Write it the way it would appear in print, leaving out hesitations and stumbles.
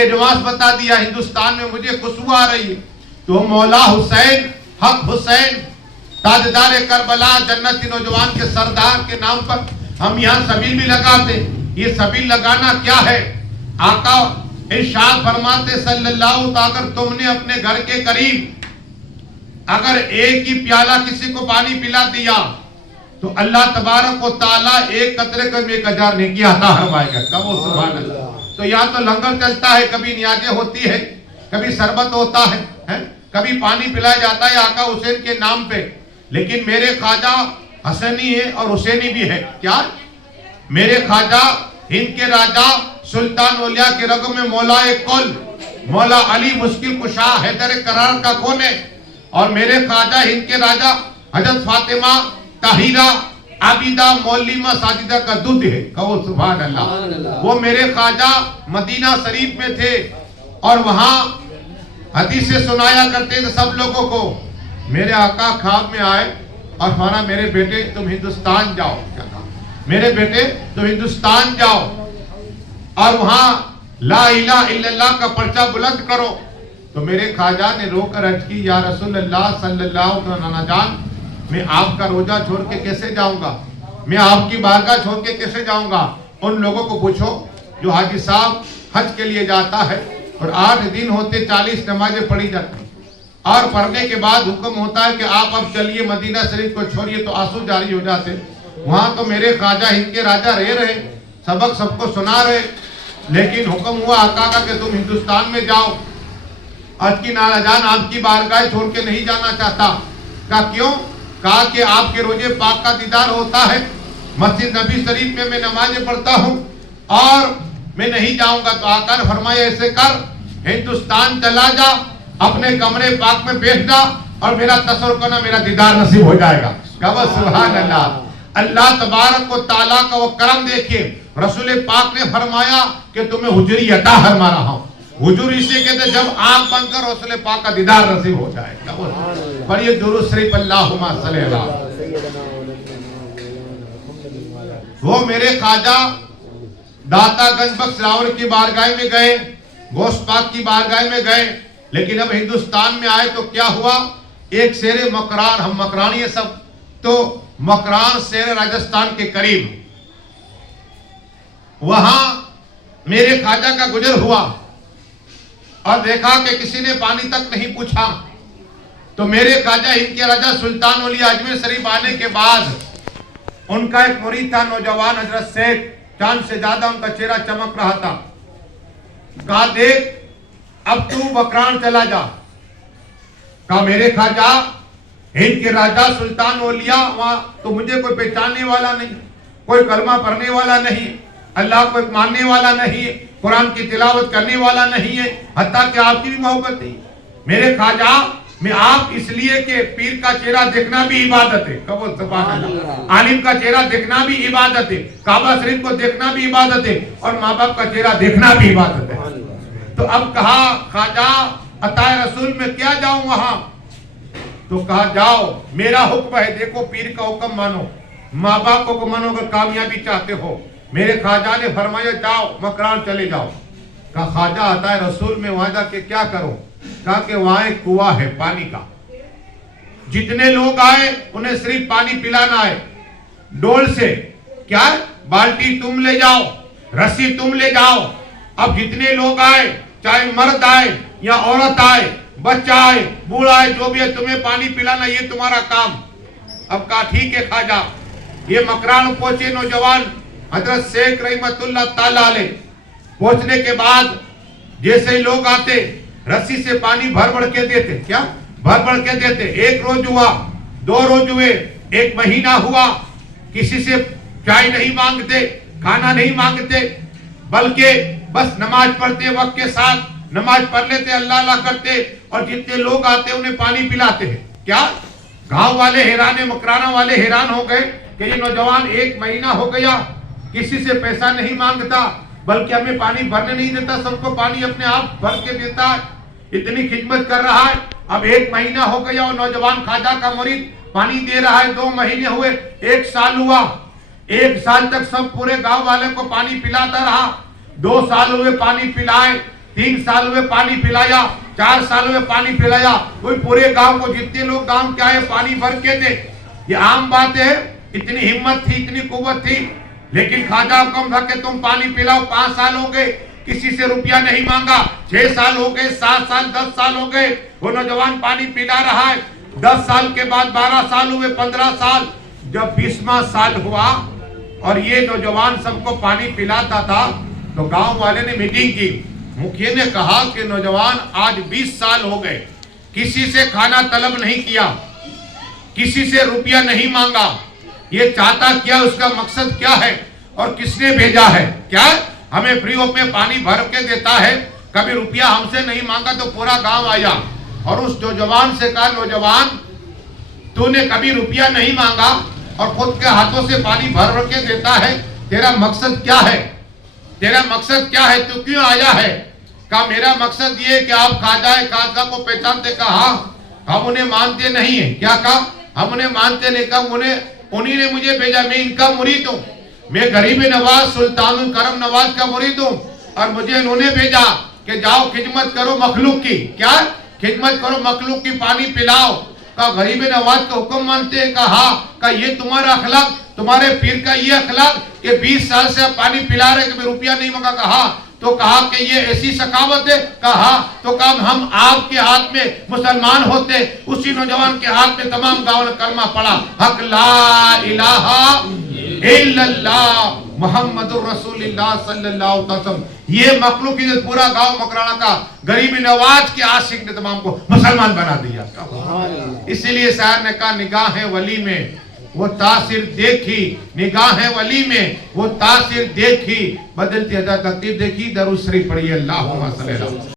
Advance बता दिया, हिंदुस्तान में मुझे खुशबू आ रही है। तो मौला हुसैन, हक हुसैन, ताजदार करबला, जन्नती नौजवान के सरदार के नाम पर हम यहाँ सबील भी लगाते। ये सबील लगाना क्या है? आका इरशाद फरमाते सल्लल्लाहु, अगर तुमने अपने घर के करीब अगर एक ही प्याला किसी को पानी पिला दिया तो अल्लाह तबारक व तआला एक कतरे को 1000 नेकी अता फरमाएगा। कहो सुभान अल्लाह। तो यहाँ तो लंगर चलता है, कभी नियाज़ें होती है, कभी शरबत होता है, कभी पानी पिलाया जाता है आका हुसैन के नाम पे। लेकिन मेरे ख्वाजा हसनी है और हुसैनी भी है। क्या? मेरे ख्वाजा हिंद के राजा सुल्तान औलिया के रग में मौला कुल मौला अली मुश्किल कुशा हैदर करार का कौन है? और मेरे ख्वाजा हिंद के राजा हजरत फातिमा ताहिरा आबिदा मौलिमा साजिदा का दूध है। कहो सुभान अल्लाह। वो मेरे ख्वाजा मदीना शरीफ में थे और वहां हदीस से सुनाया करते थे सब लोगों को। मेरे आका ख्वाब में आए और फरमाया, मेरे बेटे तुम हिंदुस्तान जाओ। क्या कहा? मेरे बेटे तुम हिंदुस्तान जाओ और वहां ला इलाहा इल्लल्लाह का पर्चा बुलंद करो। तो मेरे ख्वाजा ने रोकर अर्ज की, या रसूल अल्लाह सल्लल्लाहु अलैहि वसल्लम, जान मैं आपका रोजा छोड़ के कैसे जाऊंगा? मैं आपकी बारगाह छोड़ के कैसे जाऊंगा? उन लोगों को पूछो जो हाजी साहब हज के लिए जाता है और 8 दिन होते 40 नमाजें पढ़ी जाती और पढ़ने के बाद हुक्म होता है कि आप अब चलिए मदीना शरीफ को छोड़िए, तो आंसू जारी हो जाते। वहां तो मेरे ख्वाजा हिंद के राजा रह रहे, सबक सबको सुना रहे, लेकिन हुक्म हुआ आका का कि तुम हिंदुस्तान में जाओ। आज की नाराजान आपकी बारगाह छोड़ के नहीं जाना चाहता। कहा क्यों? कहा कि आपके रोजे पाक का दीदार होता है, मस्जिद नबी शरीफ में मैं नमाजें पढ़ता हूँ और मैं नहीं जाऊंगा। तो आका ने फरमाया, ऐसे कर, हिंदुस्तान चला जा, अपने कमरे पाक में बैठ जा और मेरा तसव्वुर करना, मेरा दीदार नसीब हो जाएगा। कहो सुभान अल्लाह। अल्लाह तबारक व तआला का वो करम देखिए। रसूल पाक ने फरमाया कि तुम्हें हुजूरी अता फरमा रहा हूँ। हुजूर इसे कहते जब आंख बंद कर रसूल पाक का दीदार नसीब हो जाए। पर ये दुरूद शरीफ अल्लाहुम्मा सल्ली अला। वो मेरे ख्वाजा दातागंज बख्श रावल की बारगाह में गए, गौस पाक की बारगाह में गए, लेकिन अब हिंदुस्तान में आए तो क्या हुआ? एक शेर मकरान, हम मकरानी है सब, तो मकरान शेर राजस्थान के करीब, वहां मेरे ख्वाजा का गुजर हुआ और देखा कि किसी ने पानी तक नहीं पूछा। तो मेरे ख्वाजा इनके राजा सुल्तान औलिया अजमेर शरीफ आने के बाद उनका एक मुरीद था नौजवान हजरत शेख, चांद से ज्यादा उनका चेहरा चमक रहा था। कहा देख अब तू मकरान चला जा। कहा मेरे ख्वाजा हिंद के राजा सुल्तान औलिया, वहां तो मुझे कोई पहचानने वाला नहीं, कोई कलमा पढ़ने वाला नहीं, अल्लाह को मानने वाला नहीं है, कुरान की तिलावत करने वाला नहीं है, हत्ता कि आपकी भी मोहब्बत नहीं। मेरे ख्वाजा में आप इसलिए कि पीर का चेहरा देखना भी इबादत है। कहो सुभान अल्लाह। आलिम का चेहरा देखना भी इबादत है, काबा शरीफ को देखना भी इबादत है और माँ बाप का चेहरा देखना भी इबादत है। तो अब कहा ख्वाजा अताए रसूल में क्या जाऊं वहां? तो कहा जाओ, मेरा हुक्म है, देखो पीर का हुक्म मानो, माँ बाप को मानो अगर कामयाबी चाहते हो। मेरे ख्वाजा ने फरमाया जाओ मकरान चले जाओ। कहा ख्वाजा आता है रसूल में वहां जाके क्या करूं? कहा कि वहां एक कुआं है पानी का, जितने लोग आए उन्हें सिर्फ पानी पिलाना है डोल से। क्या? बाल्टी तुम ले जाओ, रस्सी तुम ले जाओ। अब जितने लोग आए, चाहे मर्द आए या औरत आए, बच्चा आए, बूढ़ा आए, जो भी है, तुम्हें पानी पिलाना, ये तुम्हारा काम। अब कहा ठीक है ख्वाजा। ये मकरान पहुंचे नौजवान हजरत शेख रहमतुल्लाह ताला अलैह। पहुंचने के बाद जैसे ही लोग आते रस्सी से पानी भर भर के देते। क्या? भर भर के देते। एक रोज हुआ, 2 रोज हुए, 1 महीना हुआ, किसी से चाय नहीं मांगते, खाना नहीं मांगते, बल्कि बस नमाज पढ़ते वक्त के साथ नमाज पढ़ लेते, अल्लाह अल्लाह करते और जितने लोग आते उन्हें पानी पिलाते हैं। क्या? गांव वाले हैरान, मकराना वाले हैरान हो गए कि ये नौजवान 1 महीना हो गया, किसी से पैसा नहीं मांगता, बल्कि हमें पानी भरने नहीं देता, सबको पानी अपने आप भर के देता है, इतनी खिदमत कर रहा है। अब 1 महीना हो गया और नौजवान ख्वाजा का मुरीद पानी दे रहा है। 2 महीने हुए, 1 साल हुआ। 1 साल तक सब पूरे गांव वाले को पानी पिलाता रहा। 2 साल हुए पानी पिलाए, 3 साल हुए पानी पिलाया, 4 साल हुए पानी पिलाया, कोई पूरे गांव को जितने लोग गांव के आए पानी भर के दे। ये आम बात है, इतनी हिम्मत थी, इतनी कुव्वत थी। लेकिन ख्वाजा हुक्म था कि तुम पानी पिलाओ। 5 साल हो गए, किसी से रुपया नहीं मांगा। 6 साल हो गए, 7 साल, 10 साल हो गए, वो नौजवान पानी पिला रहा है। 10 साल के बाद 12 साल हुए, 15 साल, जब 20वां साल हुआ और ये नौजवान सबको पानी पिलाता था, तो गांव वाले ने मीटिंग की। मुखिया ने कहा कि नौजवान आज 20 साल हो गए, किसी से खाना तलब नहीं किया, किसी से रुपया नहीं मांगा। ये चाहता क्या, उसका मकसद क्या है और किसने भेजा है? क्या हमें फ्री ऑफ में पानी भर के देता है, कभी रुपया हमसे नहीं मांगा। तो पूरा गांव आया और उस नौजवान से कहा, नौजवान तूने कभी रुपया नहीं मांगा और खुद के हाथों से पानी भर के देता है, तेरा मकसद क्या है? तेरा मकसद क्या है? तू क्यों आया है? कहा मेरा मकसद ये कि आप खाजा को पहचानते। कहा हम उन्हें मानते नहीं है। क्या कहा? हम उन्हें मानते नहीं। कहा उन्हीं ने मुझे भेजा, मैं इनका मुरीद हूँ, मैं गरीब नवाज सुल्तानुल करम नवाज का मुरीद हूँ और मुझे इन्होंने भेजा कि जाओ खिदमत करो मखलूक की। क्या खिदमत करो मखलूक की, पानी पिलाओ। का गरीब नवाज का हुक्म मानते हैं? कहा ये तुम्हारा अखलाक, तुम्हारे पीर का ये अखलाक कि 20 साल से आप पानी पिला रहे, कभी रुपया नहीं मांगा। कहा तो कहा कि ये ऐसी सखावत है। कहा तो कहा हम आपके हाथ में मुसलमान होते, उसी नौजवान के हाथ में तमाम गांव ने कलमा पढ़ा, हक ला इलाहा इल्लल्लाह मुहम्मदुर रसूलुल्लाह सल्लल्लाहु अलैहि वसल्लम। ये मखलूक इज्जत पूरा गांव मकराना का गरीब नवाज के आशिक ने तमाम को मुसलमान बना दिया। इसीलिए शायर ने कहा, निगाह वली में वो तासीर देखी, निगाह वली में वो तासीर देखी, बदलती अदा तकदीर देखी। दरूद शरीफ पढ़िए, अल्लाहुम्मा सल्ली अला